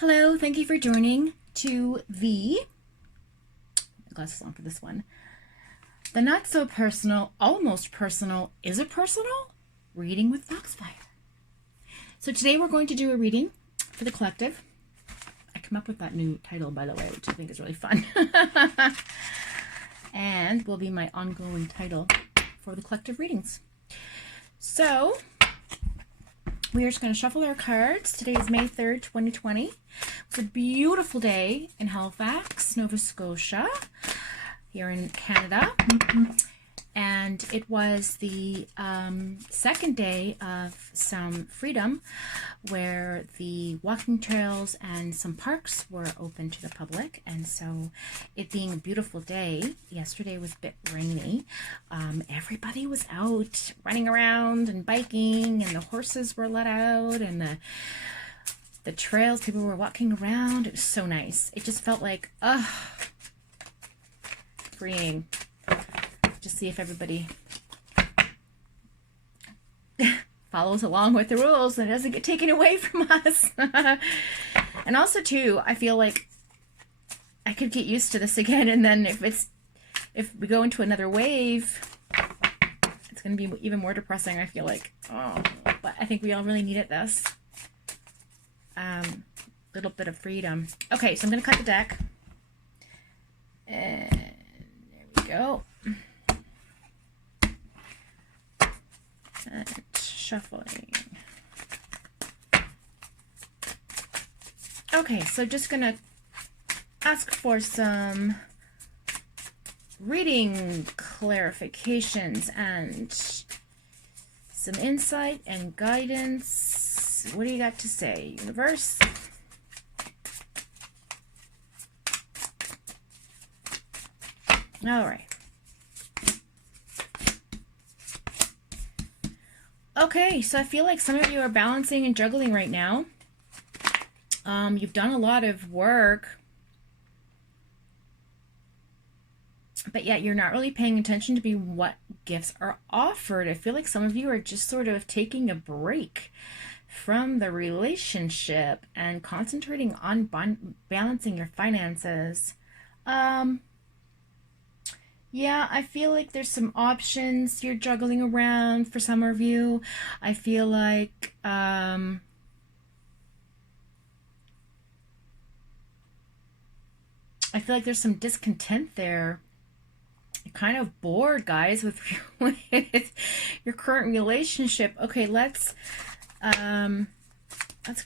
Hello, thank you for joining to the glasses on for this one. The not so personal, almost personal, is it personal? Reading with Foxfire. So today we're going to do a reading for the collective. I come up with that new title, by the way, which I think is really fun. And will be my ongoing title for the collective readings. So we are just going to shuffle our cards. Today is May 3rd, 2020. It's a beautiful day in Halifax, Nova Scotia, here in Canada. And it was the second day of some freedom where the walking trails and some parks were open to the public. And so it being a beautiful day, yesterday was a bit rainy. Everybody was out running around and biking, and the horses were let out, and the trails, people were walking around. It was so nice. It just felt like, freeing. Just see if everybody follows along with the rules and it doesn't get taken away from us. And also too, I feel like I could get used to this again, and then if we go into another wave, it's going to be even more depressing, I feel like. But I think we all really needed this little bit of freedom. Okay, so I'm going to cut the deck, and there we go. And shuffling. Okay, so just gonna ask for some reading clarifications and some insight and guidance. What do you got to say, universe? All right. Okay, so I feel like some of you are balancing and juggling right now. You've done a lot of work, but yet you're not really paying attention to what gifts are offered. I feel like some of you are just sort of taking a break from the relationship and concentrating on balancing your finances. Yeah, I feel like there's some options you're juggling around for some of you. I feel like there's some discontent there. You're kind of bored, guys, with your current relationship. Okay, let's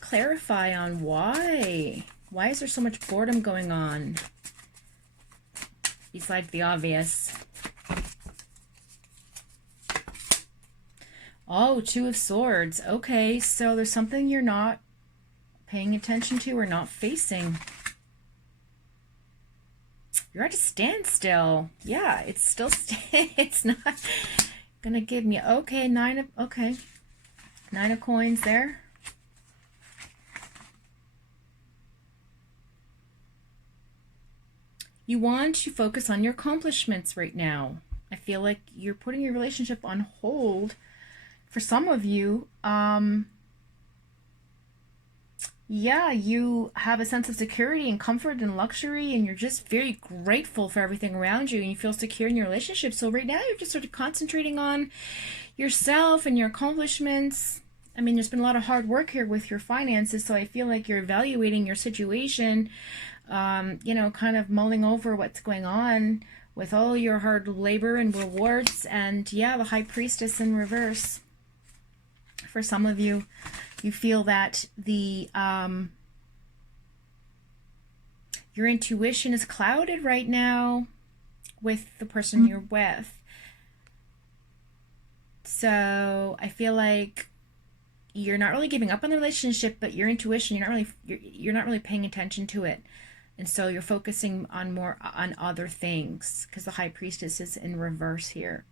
clarify on why. Why is there so much boredom going on? Besides the obvious. Oh, Two of Swords. Okay, so there's something you're not paying attention to or not facing. You're at a standstill. Yeah, it's still it's not gonna give me. Okay, Nine of Coins there. You want to focus on your accomplishments right now. I feel like you're putting your relationship on hold for some of you. Yeah, you have a sense of security and comfort and luxury, and you're just very grateful for everything around you, and you feel secure in your relationship. So right now you're just sort of concentrating on yourself and your accomplishments. I mean, there's been a lot of hard work here with your finances, so I feel like you're evaluating your situation, kind of mulling over what's going on with all your hard labor and rewards. And yeah, the High Priestess in reverse. For some of you, you feel that your intuition is clouded right now with the person you're with. So I feel like you're not really giving up on the relationship, but your intuition, you're not really paying attention to it. And so you're focusing on other things, because the High Priestess is in reverse here.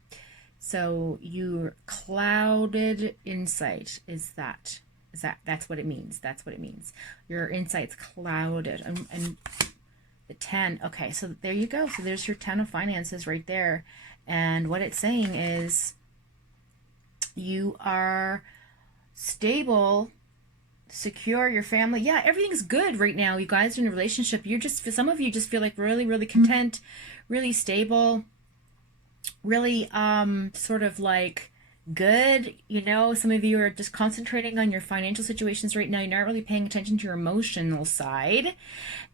So your clouded insight that's what it means. That's what it means. Your insight's clouded. And the 10. Okay, so there you go. So there's your 10 of finances right there. And what it's saying is you are stable secure, your family. Yeah, everything's good right now, you guys, in a relationship. You're just, some of you just feel like really, really content, really stable, really sort of like good. You know, some of you are just concentrating on your financial situations right now. You're not really paying attention to your emotional side.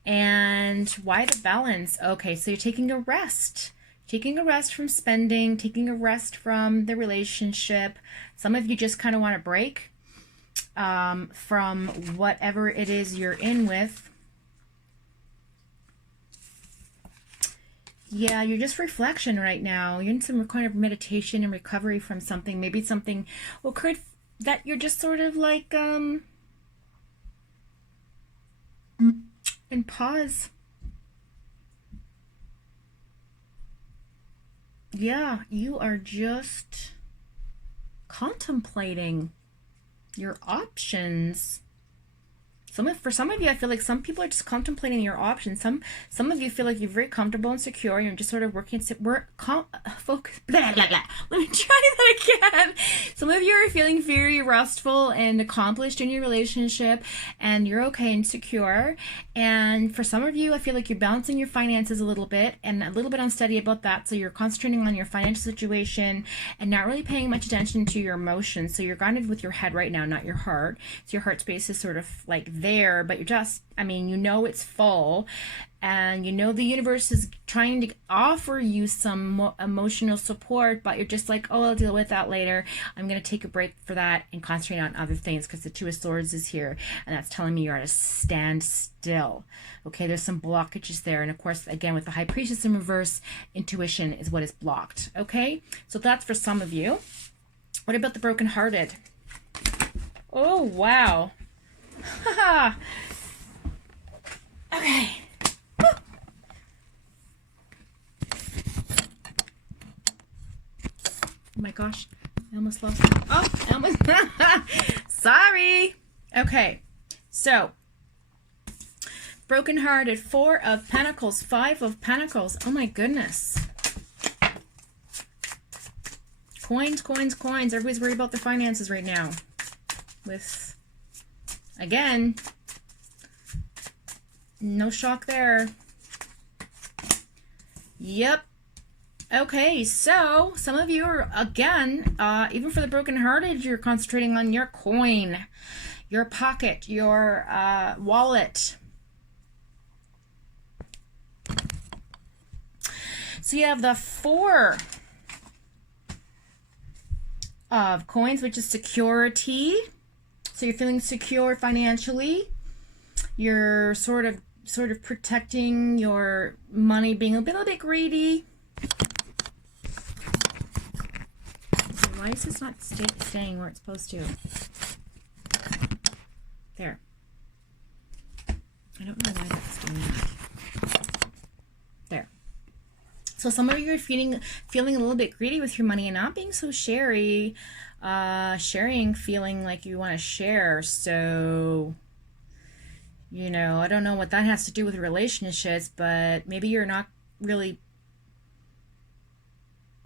And why the balance? Okay, so you're taking a rest. Taking a rest from spending, taking a rest from the relationship. Some of you just kind of want a break from whatever it is you're in with. Yeah, you're just reflection right now. You're in some kind of meditation and recovery from something. Maybe something occurred that you're just sort of like in pause. Yeah, you are just contemplating your options. For some of you, I feel like some people are just contemplating your options. Some of you feel like you're very comfortable and secure. You're just sort of focus. Blah, blah, blah. Let me try that again. Some of you are feeling very restful and accomplished in your relationship, and you're okay and secure. And for some of you, I feel like you're balancing your finances a little bit and a little bit unsteady about that. So you're concentrating on your financial situation and not really paying much attention to your emotions. So you're grounded with your head right now, not your heart. So your heart space is sort of like there, but you're just, I mean, you know it's full, and you know the universe is trying to offer you some emotional support, but you're just like, oh, I'll deal with that later. I'm going to take a break for that and concentrate on other things, because the Two of Swords is here, and that's telling me you're at a standstill. Okay, there's some blockages there, and of course, again, with the High Priestess in reverse, intuition is what is blocked. Okay, so that's for some of you. What about the brokenhearted? Oh, wow. Haha. Okay. Woo. Oh my gosh. I almost lost it. Oh, I almost. Sorry. Okay. So, brokenhearted, 4 of Pentacles, 5 of Pentacles. Oh my goodness. Coins, coins, coins. Everybody's worried about their finances right now. With, again, no shock there. Yep. Okay, so some of you are, again, even for the brokenhearted, you're concentrating on your coin, your pocket, your wallet. So you have the 4 of coins, which is security. So you're feeling secure financially. You're sort of protecting your money, being a little bit greedy. Why is this not staying where it's supposed to? There. I don't know why that's doing that. There. So some of you are feeling a little bit greedy with your money and not being so sharing, feeling like you want to share. So, you know, I don't know what that has to do with relationships, but maybe you're not really,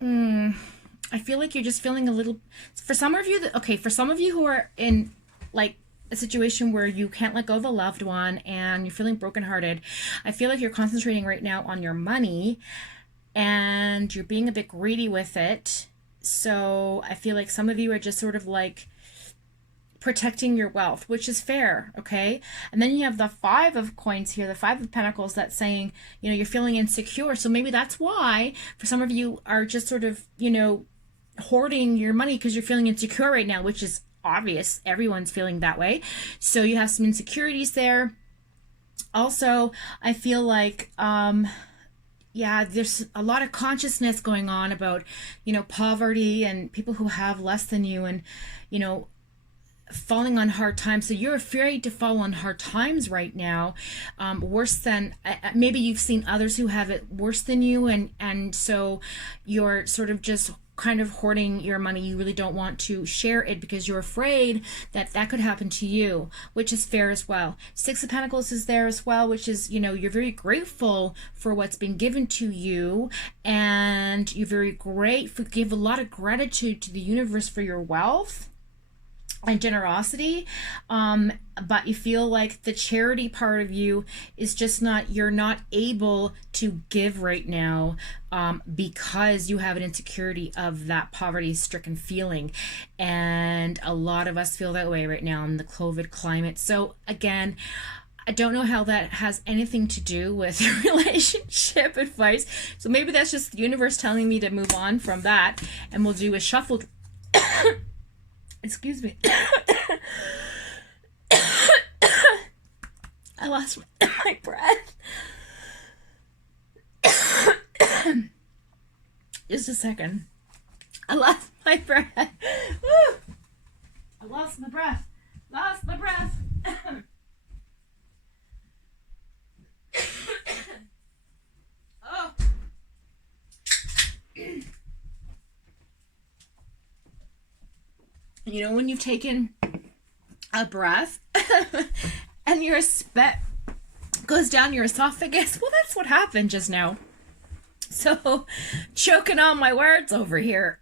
I feel like you're just feeling a little, for some of you, okay, for some of you who are in like a situation where you can't let go of a loved one and you're feeling brokenhearted, I feel like you're concentrating right now on your money and you're being a bit greedy with it. So I feel like some of you are just sort of like protecting your wealth, which is fair, okay? And then you have the 5 of coins here, the 5 of Pentacles, that's saying, you know, you're feeling insecure. So maybe that's why for some of you are just sort of, you know, hoarding your money because you're feeling insecure right now, which is obvious. Everyone's feeling that way. So you have some insecurities there. Also, I feel like, yeah, there's a lot of consciousness going on about, you know, poverty and people who have less than you and, you know, falling on hard times. So you're afraid to fall on hard times right now, worse than maybe you've seen others who have it worse than you, and so you're sort of just kind of hoarding your money. You really don't want to share it because you're afraid that that could happen to you, which is fair as well. 6 of Pentacles is there as well, which is, you know, you're very grateful for what's been given to you, and you're very grateful, give a lot of gratitude to the universe for your wealth. and generosity, but you feel like the charity part of you is just not, you're not able to give right now, because you have an insecurity of that poverty stricken feeling. And a lot of us feel that way right now in the COVID climate. So again, I don't know how that has anything to do with relationship advice. So maybe that's just the universe telling me to move on from that, and we'll do a shuffled excuse me. I lost my breath. Just a second. I lost my breath. Woo! I lost my breath. Lost my breath. Oh. You know when you've taken a breath and your spit goes down your esophagus? Well, that's what happened just now. So, choking on my words over here.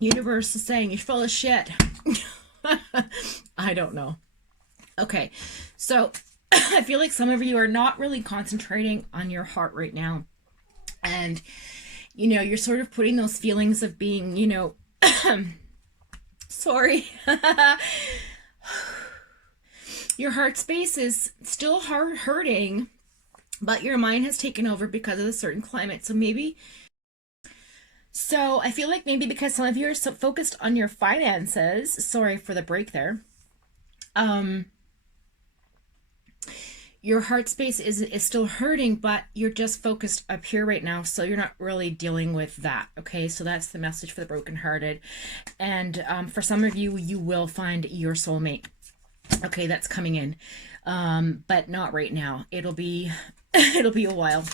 Universe is saying you're full of shit. I don't know. Okay, so I feel like some of you are not really concentrating on your heart right now. And you know, you're sort of putting those feelings of being, you know, sorry. Your heart space is still hurting, but your mind has taken over because of a certain climate. So I feel like maybe because some of you are so focused on your finances, sorry for the break there, your heart space is still hurting, but you're just focused up here right now, so you're not really dealing with that. Okay, so that's the message for the brokenhearted. And for some of you, you will find your soulmate. Okay, that's coming in, but not right now. It'll be a while.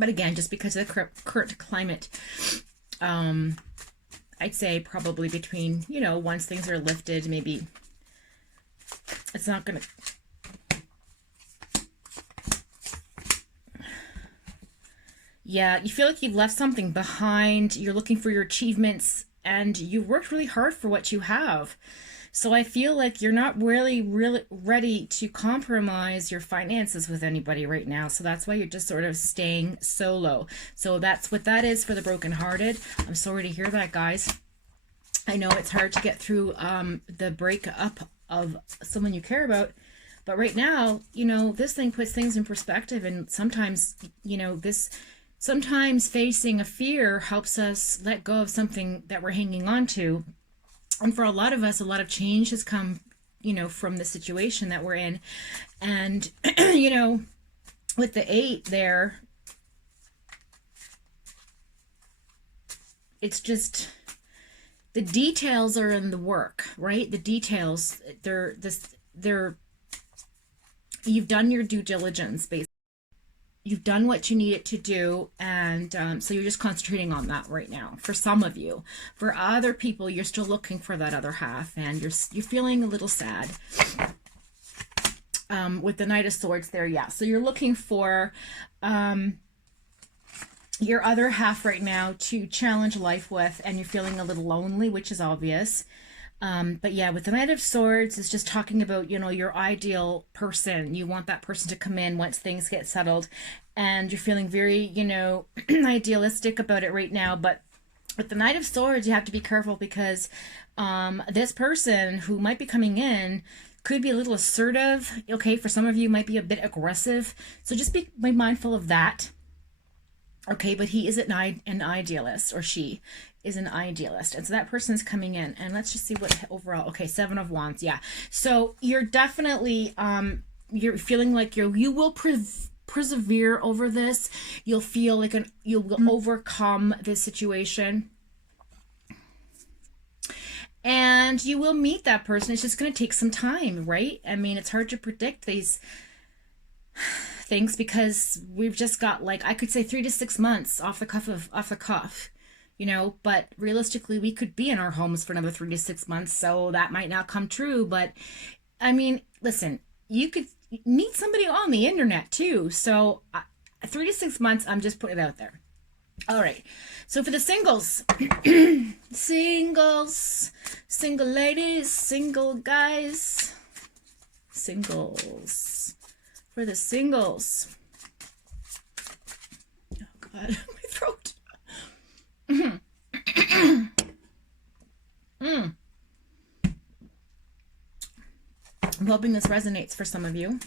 But again, just because of the current climate, I'd say probably between, you know, once things are lifted, maybe it's not gonna. Yeah, you feel like you've left something behind. You're looking for your achievements, and you've worked really hard for what you have. So I feel like you're not really ready to compromise your finances with anybody right now. So that's why you're just sort of staying solo. So that's what that is for the brokenhearted. I'm sorry to hear that, guys. I know it's hard to get through the breakup of someone you care about. But right now, you know, this thing puts things in perspective. And sometimes, you know, sometimes facing a fear helps us let go of something that we're hanging on to. And for a lot of us, a lot of change has come, you know, from the situation that we're in. And, you know, with the 8 there, it's just, the details are in the work, right? The details, you've done your due diligence, basically. You've done what you needed to do, and so you're just concentrating on that right now. For some of you, for other people, you're still looking for that other half, and you're feeling a little sad. With the Knight of Swords there, yeah. So you're looking for your other half right now to challenge life with, and you're feeling a little lonely, which is obvious. But yeah, with the Knight of Swords, it's just talking about, you know, your ideal person. You want that person to come in once things get settled, and you're feeling very, you know, idealistic about it right now. But with the Knight of Swords, you have to be careful because this person who might be coming in could be a little assertive. Okay, for some of you, might be a bit aggressive. So just be mindful of that. Okay, but he is an idealist, or she is an idealist. And so that person's coming in. And let's just see what overall. Okay, 7 of Wands. Yeah. So you're definitely, you're feeling like you will persevere over this. You'll feel like you will overcome this situation. And you will meet that person. It's just going to take some time, right? I mean, it's hard to predict these things because we've just got, like, I could say 3 to 6 months off the cuff, you know, but realistically we could be in our homes for another 3 to 6 months, so that might not come true. But I mean, listen, you could meet somebody on the internet too, so 3 to 6 months, I'm just putting it out there. All right. So for the singles, singles, single ladies, single guys, singles. For the singles. Oh God, my throat. I'm hoping this resonates for some of you.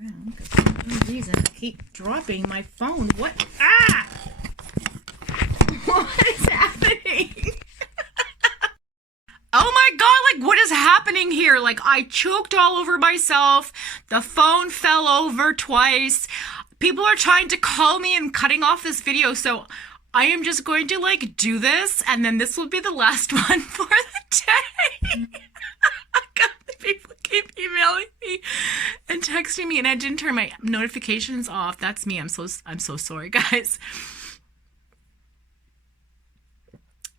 Around, for some reason, I keep dropping my phone. What? Ah! What is happening? Oh my God, like what is happening here? Like I choked all over myself. The phone fell over twice. People are trying to call me and cutting off this video. So I am just going to like do this and then this will be the last one for the day. God, people keep emailing me and texting me and I didn't turn my notifications off. That's me. I'm so sorry, guys.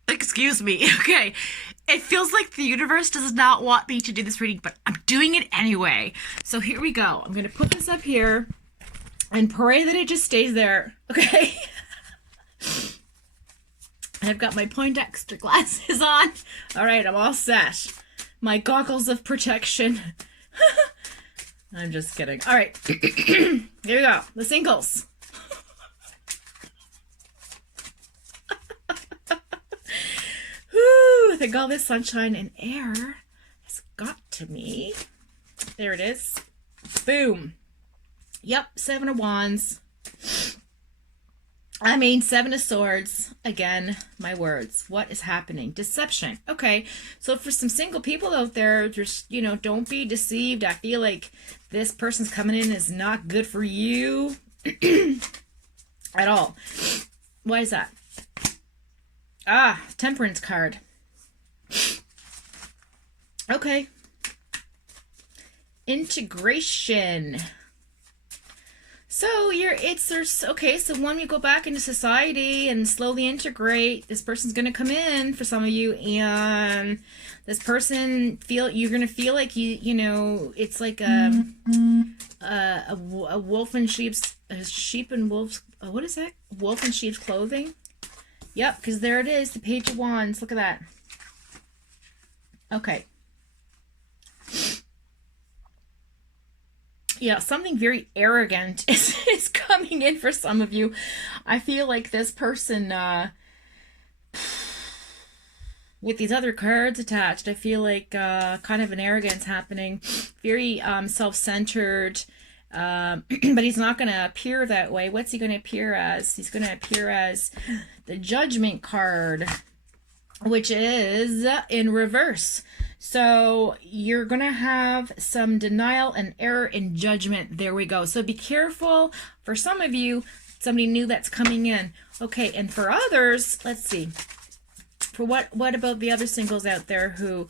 Excuse me. Okay. It feels like the universe does not want me to do this reading, but I'm doing it anyway. So here we go. I'm going to put this up here and pray that it just stays there. Okay. And I've got my Poindexter glasses on. All right. I'm all set. My goggles of protection. I'm just kidding. All right. Here we go. The singles. I think all this sunshine and air has got to me. There it is. Boom. Yep, 7 of Wands. I mean, 7 of Swords. Again, my words. What is happening? Deception. Okay, so for some single people out there, just, you know, don't be deceived. I feel like this person's coming in is not good for you at all. Why is that? Ah, Temperance card. Okay. Integration. So okay, so when you go back into society and slowly integrate, this person's going to come in for some of you, and this person you're going to feel like you know, it's like a wolf in sheep and wolves, what is that? Wolf in sheep's clothing? Yep, because there it is, the Page of Wands. Look at that. Okay. Yeah, something very arrogant is coming in for some of you. I feel like this person, with these other cards attached, I feel like kind of an arrogance happening. Very self-centered. But he's not going to appear that way. What's he going to appear as? He's going to appear as the Judgment card, which is in reverse. So you're going to have some denial and error in judgment. There we go. So be careful. For some of you, somebody new that's coming in. Okay, and for others, let's see. For what about the other singles out there who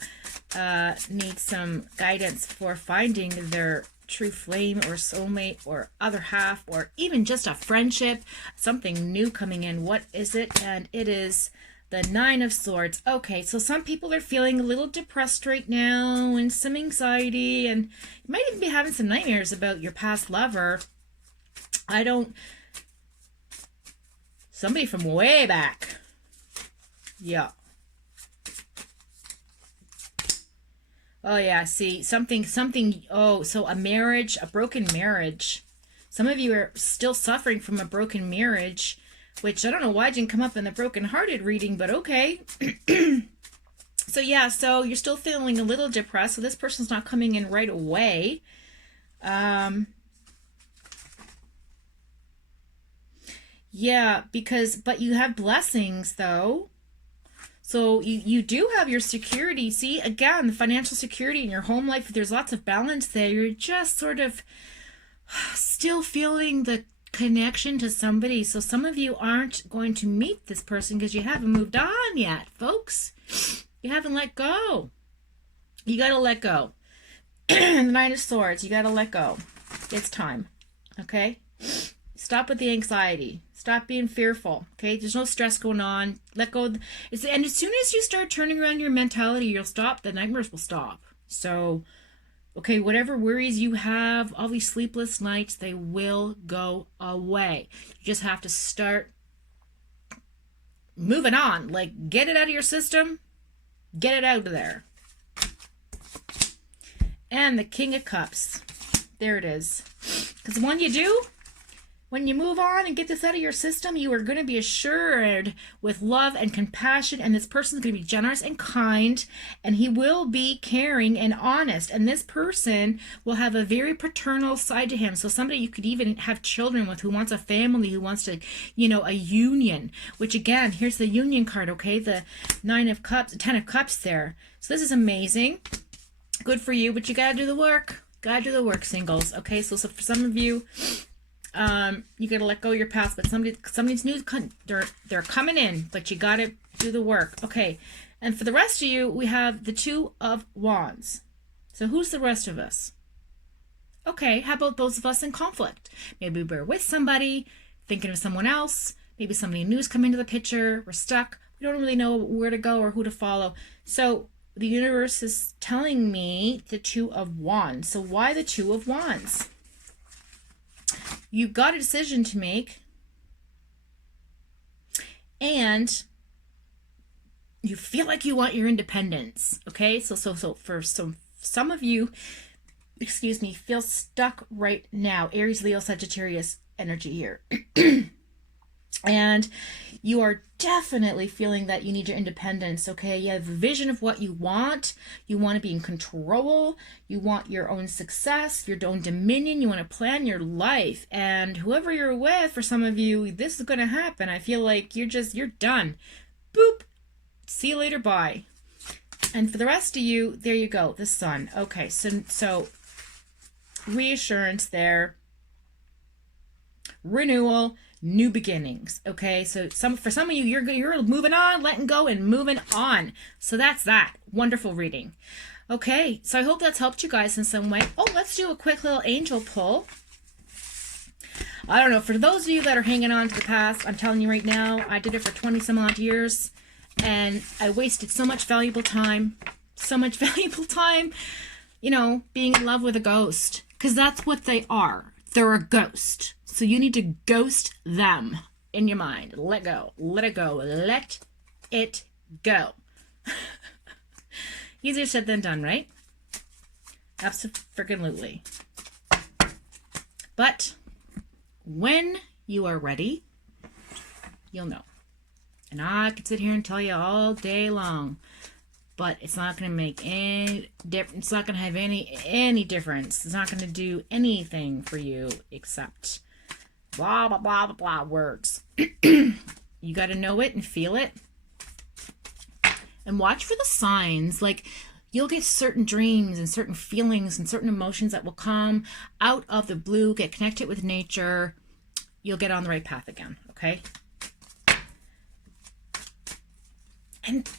need some guidance for finding their true flame or soulmate or other half, or even just a friendship, something new coming in? What is it? And it is the 9 of Swords. Okay, so some people are feeling a little depressed right now and some anxiety, and you might even be having some nightmares about your past lover. Somebody from way back. Yeah. Oh yeah, see, something, oh, so a marriage, a broken marriage. Some of you are still suffering from a broken marriage, which I don't know why it didn't come up in the broken-hearted reading, but okay. So yeah, so you're still feeling a little depressed, so this person's not coming in right away. Yeah, but you have blessings, though. So you do have your security. See, again, the financial security in your home life, there's lots of balance there. You're just sort of still feeling the connection to somebody. So some of you aren't going to meet this person because you haven't moved on yet, folks. You haven't let go. You got to let go. The 9 of Swords, you got to let go. It's time. Okay? Stop with the anxiety. Stop being fearful. Okay? There's no stress going on. Let go. And as soon as you start turning around your mentality, you'll stop. The nightmares will stop. So Okay, whatever worries you have, all these sleepless nights, they will go away. You just have to start moving on. Like, get it out of your system, get it out of there. And the King of Cups. There it is. Because when you do, when you move on and get this out of your system, you are going to be assured with love and compassion, and this person is going to be generous and kind, and he will be caring and honest, and this person will have a very paternal side to him. So somebody you could even have children with, who wants a family, who wants to, you know, a union, which again, here's the union card, okay? The 9 of Cups, 10 of Cups there. So this is amazing. Good for you, but you got to do the work. Got to do the work, singles, okay? So for some of you, you gotta let go of your past, but somebody's new, they're coming in, but you gotta do the work. Okay, and for the rest of you, we have the 2 of Wands. So who's the rest of us? Okay, how about those of us in conflict? Maybe we're with somebody, thinking of someone else. Maybe somebody new's come into the picture. We're stuck. We don't really know where to go or who to follow. So the universe is telling me the 2 of Wands. So why the 2 of Wands? You've got a decision to make, and you feel like you want your independence. Okay, so for some of you, excuse me, feel stuck right now. Aries, Leo, Sagittarius energy here. And you are definitely feeling that you need your independence, okay? You have a vision of what you want. You want to be in control. You want your own success, your own dominion. You want to plan your life. And whoever you're with, for some of you, this is going to happen. I feel like you're done. Boop. See you later. Bye. And for the rest of you, there you go. The Sun. Okay, so reassurance there. Renewal. New beginnings. Okay, so for some of you, you're moving on, letting go, and moving on. So that's that. Wonderful reading. Okay, so I hope that's helped you guys in some way. Oh, let's do a quick little angel pull. I don't know, for those of you that are hanging on to the past, I'm telling you right now, I did it for 20 some odd years, and I wasted so much valuable time, you know, being in love with a ghost, because that's what they are. They're a ghost. So you need to ghost them in your mind. Let go. Let it go. Let it go. Easier said than done, right? Absolutely. But when you are ready, you'll know. And I could sit here and tell you all day long, but it's not going to make any difference. It's not going to have any difference. It's not going to do anything for you except blah, blah, blah, blah, blah, words. You got to know it and feel it. And watch for the signs. Like, you'll get certain dreams and certain feelings and certain emotions that will come out of the blue, get connected with nature. You'll get on the right path again, okay? And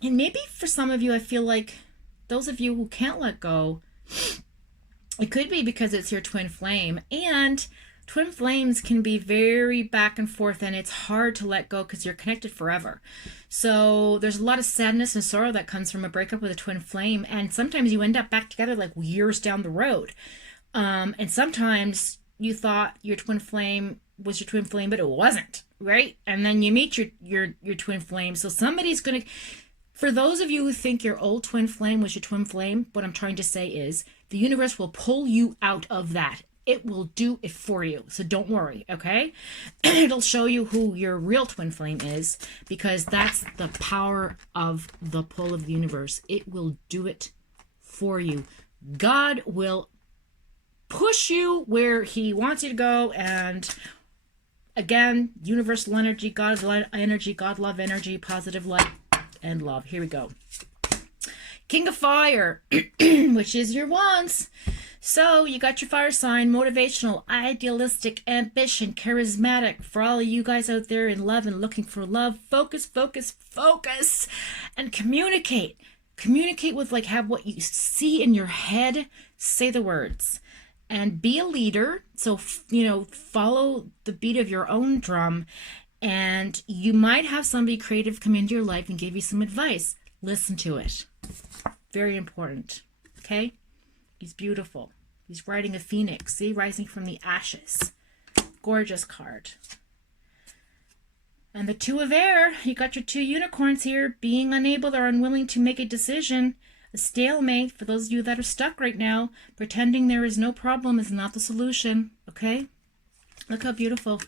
maybe for some of you, I feel like those of you who can't let go, it could be because it's your twin flame. And twin flames can be very back and forth, and it's hard to let go because you're connected forever. So there's a lot of sadness and sorrow that comes from a breakup with a twin flame, and sometimes you end up back together like years down the road. And sometimes you thought your twin flame was your twin flame, but it wasn't, right? And then you meet your twin flame. So somebody's going to... For those of you who think your old twin flame was your twin flame, what I'm trying to say is the universe will pull you out of that. It will do it for you. So don't worry, okay? It'll show you who your real twin flame is, because that's the power of the pull of the universe. It will do it for you. God will push you where he wants you to go. And again, universal energy, God energy, God love energy, positive light and love. Here we go. King of Fire, which is your Wands. So you got your fire sign, motivational, idealistic, ambition, charismatic. For all of you guys out there in love and looking for love, focus, focus, focus, and communicate. Communicate with, like, have what you see in your head, say the words, and be a leader. So, you know, follow the beat of your own drum, and you might have somebody creative come into your life and give you some advice. Listen to it. Very important. Okay? He's beautiful. He's riding a phoenix. See, rising from the ashes. Gorgeous card. And the Two of Air, you got your two unicorns here, being unable or unwilling to make a decision. A stalemate, for those of you that are stuck right now. Pretending there is no problem is not the solution, okay? Look how beautiful.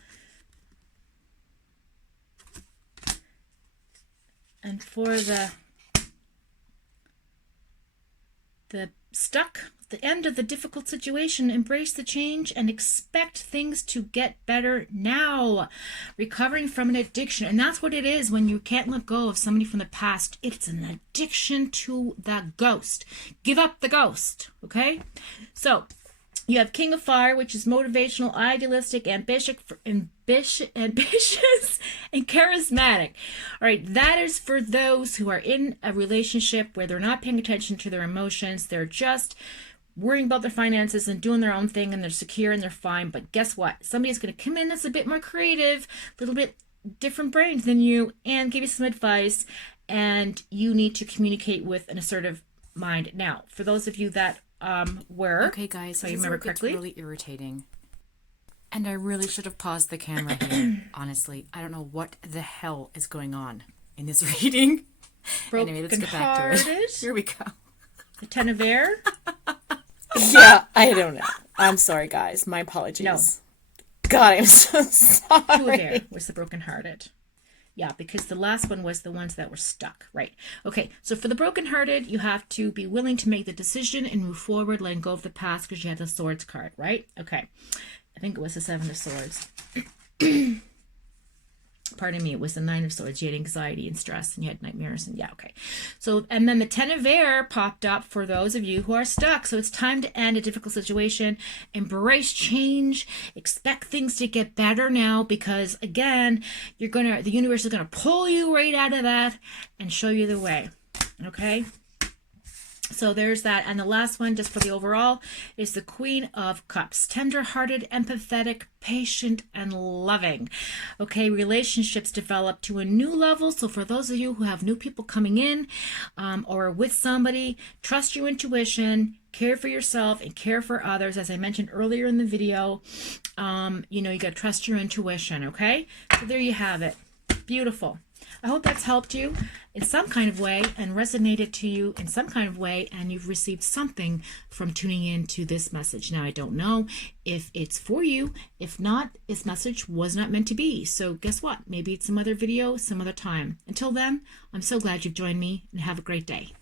And for the stuck, the end of the difficult situation, embrace the change and expect things to get better now. Recovering from an addiction. And that's what it is when you can't let go of somebody from the past. It's an addiction to that ghost. Give up the ghost, okay? So, you have King of Fire, which is motivational, idealistic, ambitious, and charismatic. All right, that is for those who are in a relationship where they're not paying attention to their emotions. They're just worrying about their finances and doing their own thing, and they're secure and they're fine. But guess what? Somebody's going to come in that's a bit more creative, a little bit different brains than you, and give you some advice, and you need to communicate with an assertive mind. Now, for those of you that okay, guys, so you remember correctly, it's really irritating, and I really should have paused the camera here. Honestly, I don't know what the hell is going on in this reading. Anyway, let's get back to it. Here we go. The Ten of Air. Yeah, I don't know. I'm sorry, guys. My apologies. No. God, I'm so sorry. Two of Air was the brokenhearted. Yeah, because the last one was the ones that were stuck, right? Okay, so for the brokenhearted, you have to be willing to make the decision and move forward, letting go of the past, because you had the Swords card, right? Okay, I think it was the Seven of Swords. Pardon me, it was the Nine of Swords. You had anxiety and stress, and you had nightmares, and yeah, okay. So, and then the Ten of Air popped up for those of you who are stuck. So it's time to end a difficult situation, embrace change, expect things to get better now, because again, the universe is gonna pull you right out of that and show you the way. Okay. So there's that. And the last one, just for the overall, is the Queen of Cups. Tender-hearted, empathetic, patient, and loving. Okay, relationships develop to a new level. So for those of you who have new people coming in or with somebody, trust your intuition, care for yourself, and care for others. As I mentioned earlier in the video, you got to trust your intuition, okay? So there you have it. Beautiful. I hope that's helped you in some kind of way and resonated to you in some kind of way, and you've received something from tuning in to this message. Now, I don't know if it's for you. If not, this message was not meant to be. So guess what? Maybe it's some other video, some other time. Until then, I'm so glad you've joined me, and have a great day.